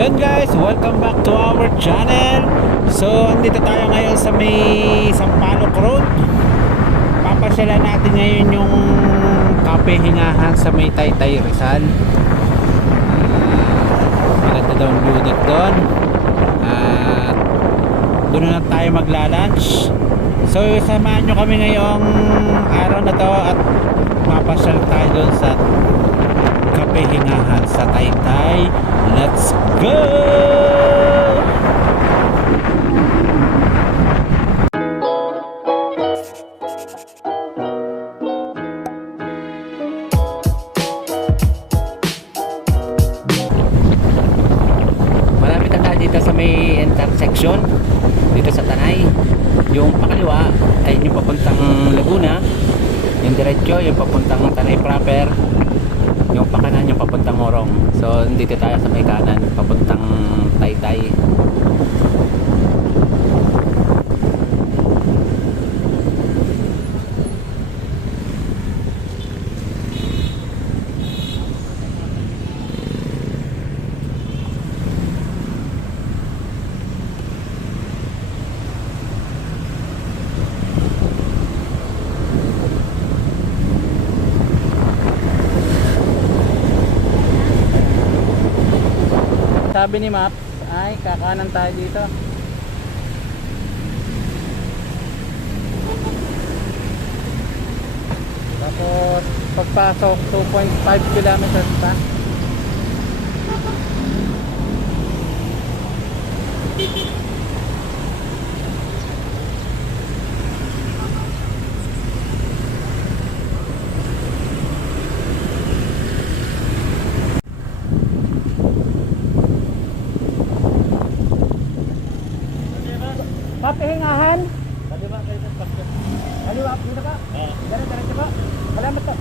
Yun guys, welcome back to our channel. So andito tayo ngayon sa may Sampaloc Road. Papasyalan natin ngayon yung Kape-Hingahan sa may Taytay, Rizal. Maganda daw ang view deck doon. At doon na tayo magla-lunch. So samahan nyo kami ngayong araw na to at mapasyal tayo doon sa Kape-Hingahan sa Taytay. Let's go! Malapit na tayo dito sa may intersection dito sa Tanay. Yung pakaliwa ay yung papuntang Laguna, yung diretso yung papuntang Tanay proper, yung pakanan yung papuntang Morong. So dito tayo sa may kanan papuntang Taytay. Sabi ni Maps ay kakanan tayo dito. Tapos pagpasok 2.5 kilometers pa. Kape-Hingahan. Kaliwa kayo sa pagka. Kaliwa dito ka? Oo. Diretso ka? Salamat ka.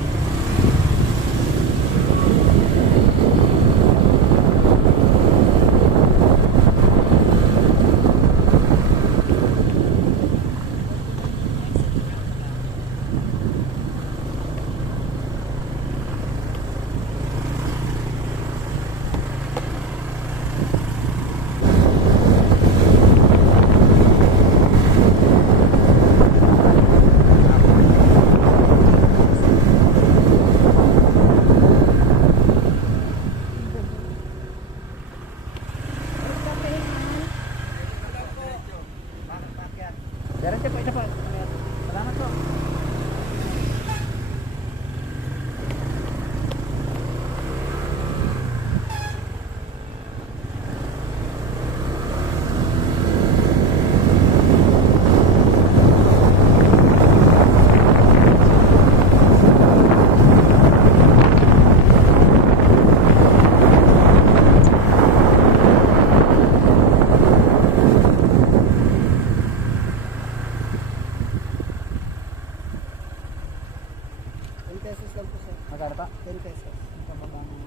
Diretso po, isa po. Salamat po. Pesos lang po sir. Magkano pa? 10 pesos. Ang pababa ng...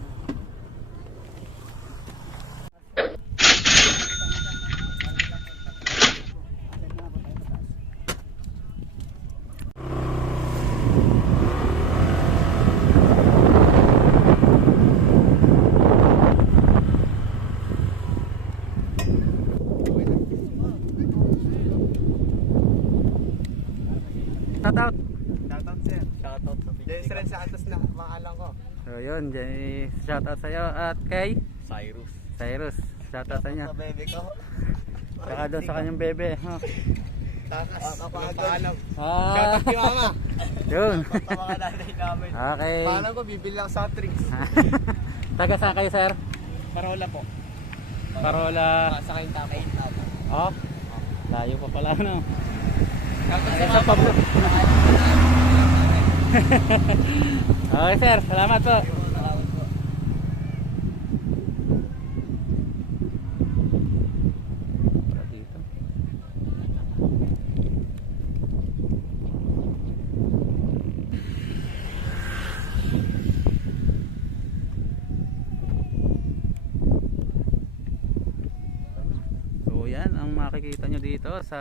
Shoutout. Shoutout sir. Shoutout sa Diyan sir sa atas na pangalan ko. So yun, shoutout sa iyo at kay Cyrus. Shoutout sa inyo. Sa bebe ko. Saka doon sa kanyang bebe. Takas. Kapaalam. Ah, Shoutout kay mama. yun. Sa mga nanay namin. Okay. Paano ko bibili lang soft drinks. Taga saan kayo, sir? Parola po. Parola. Sa kayong tapay. Oh, layo pa pala, no? Shoutout Ay, sa Pablo. Okay, sir. Salamat po. Dito. So yan ang makikita nyo dito sa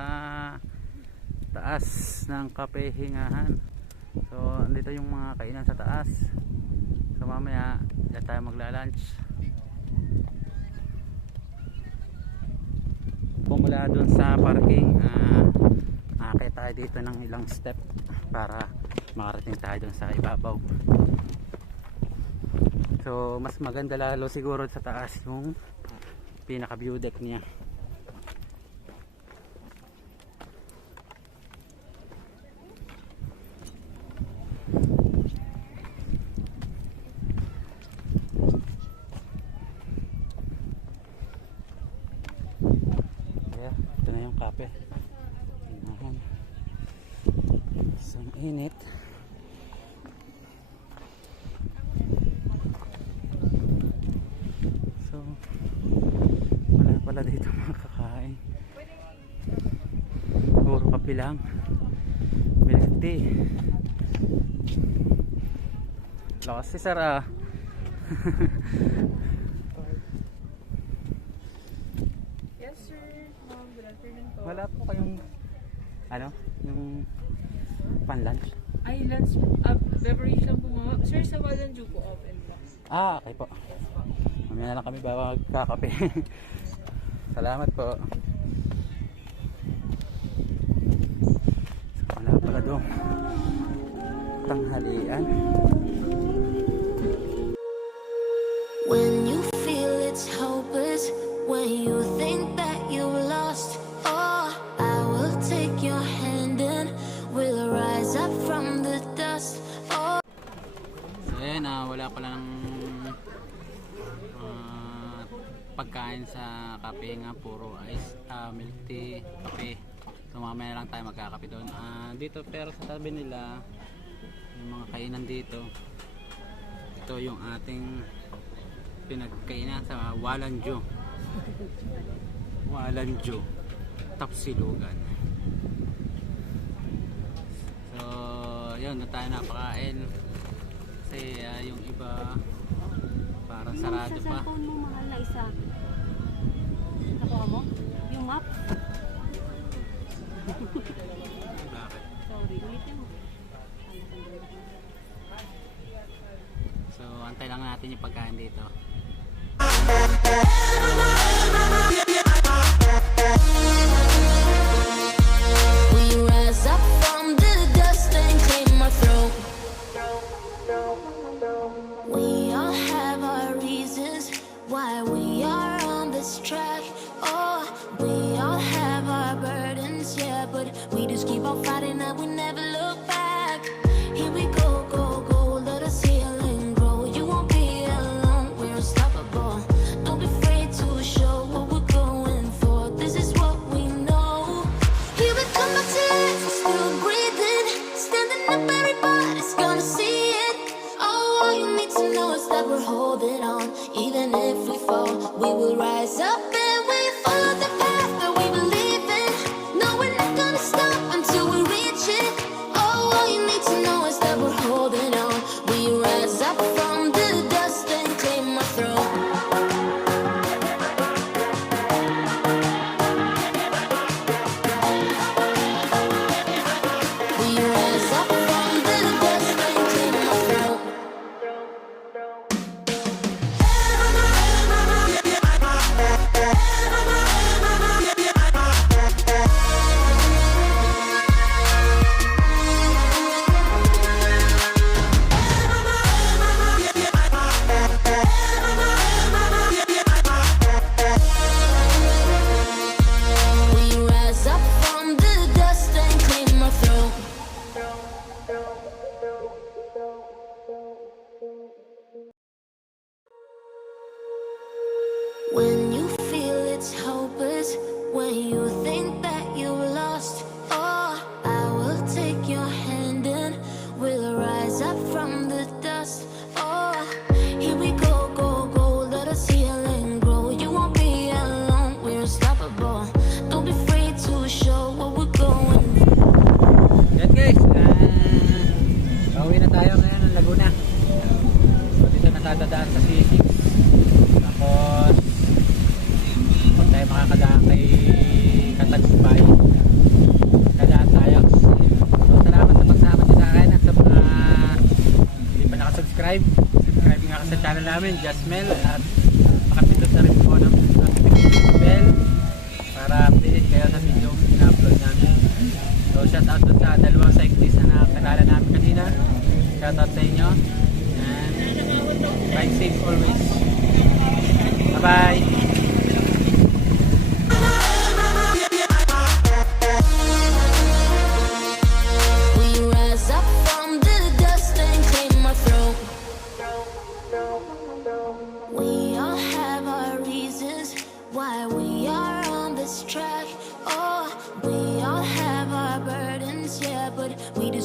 taas ng Kape-Hingahan. So andito yung mga kainan sa taas. So mamaya dyan tayo magla-lunch. mula dun sa parking, akit tayo dito ng ilang step para makarating tayo dun sa ibabaw. So mas maganda lalo siguro sa taas yung pinaka view deck niya. Ito na yung Kape-Hingahan. Isang init. So wala pala dito makakain. Puro kape lang. Milk tea. Lakas si Sara. Yes, sir. Good afternoon po. Wala po kayong ano, yung pan-lunch? Ay, lunch. Beverage lang po mga. Sir, sa Walandyo po open po. Okay po. Mamaya na lang kami bago magkakape. Salamat po. Wala pala doon tanghalian. When you feel it's hopeless, when you think that you lost, oh, I will take your hand and we'll rise up from the dust. Oh. So ayan, wala pala ng pagkain sa Kape-Hingahan, puro ice, milk tea, kape. So mamaya lang tayo magkakape doon. Dito pero sa tabi nila yung mga kainan dito. Ito yung ating pinagkainan sa Walandyo. Walandyo, Tapsilogan. So yun, na tayo napakain kasi yung iba parang sarado Sa pa. cellphone mo, mahal na isa. Nakuha mo? Yung map? Bakit? Sorry, ulitin mo. So antay lang natin yung pagkain dito. We rise up from the dust and claim our throne. We all have our reasons why we are on this track. Oh, we all have our burdens, yeah, but we just keep on fighting and we never look back. Here we go, go, go, let us heal and grow. You won't be alone, we're unstoppable. Don't be afraid to show what we're going for. This is what we know. Here we come back to life, we're still breathing. Standing up, everybody's gonna see it. Oh, all you need to know is that we're holding on. Even if we fall, we will rise up and we follow the path that we believe in. No, we're not gonna stop until we reach it. Oh, all you need to know is that we're holding on. We rise up from the dust and claim our throne. We rise up from the dust and claim our throne. We rise up from the dust and claim our throne. When you feel it's hopeless, when you think that you lost, oh, I will take your hand and we'll rise up from the dust. Oh, here we go, go, go, let us heal and grow. You won't be alone, we're unstoppable. Don't be afraid to show what we're going for. Yan guys, pauwi na tayo ngayon ng Laguna. So dito natadadaan sa C6. Tapos kung tayo makakadaan kay Katagumpay, kadaan tayo. So salamat sa pagsama nyo sa akin at sa mga hindi pa nakasubscribe. Subscribe nga sa channel namin, Jasmel, at pakapindot na rin po ng notification bell para update Ride safe always. Bye-bye. We rise up from the dust and clear my throat. We all have our reasons why we are on this track. Oh, we all have our burdens, yeah, but we do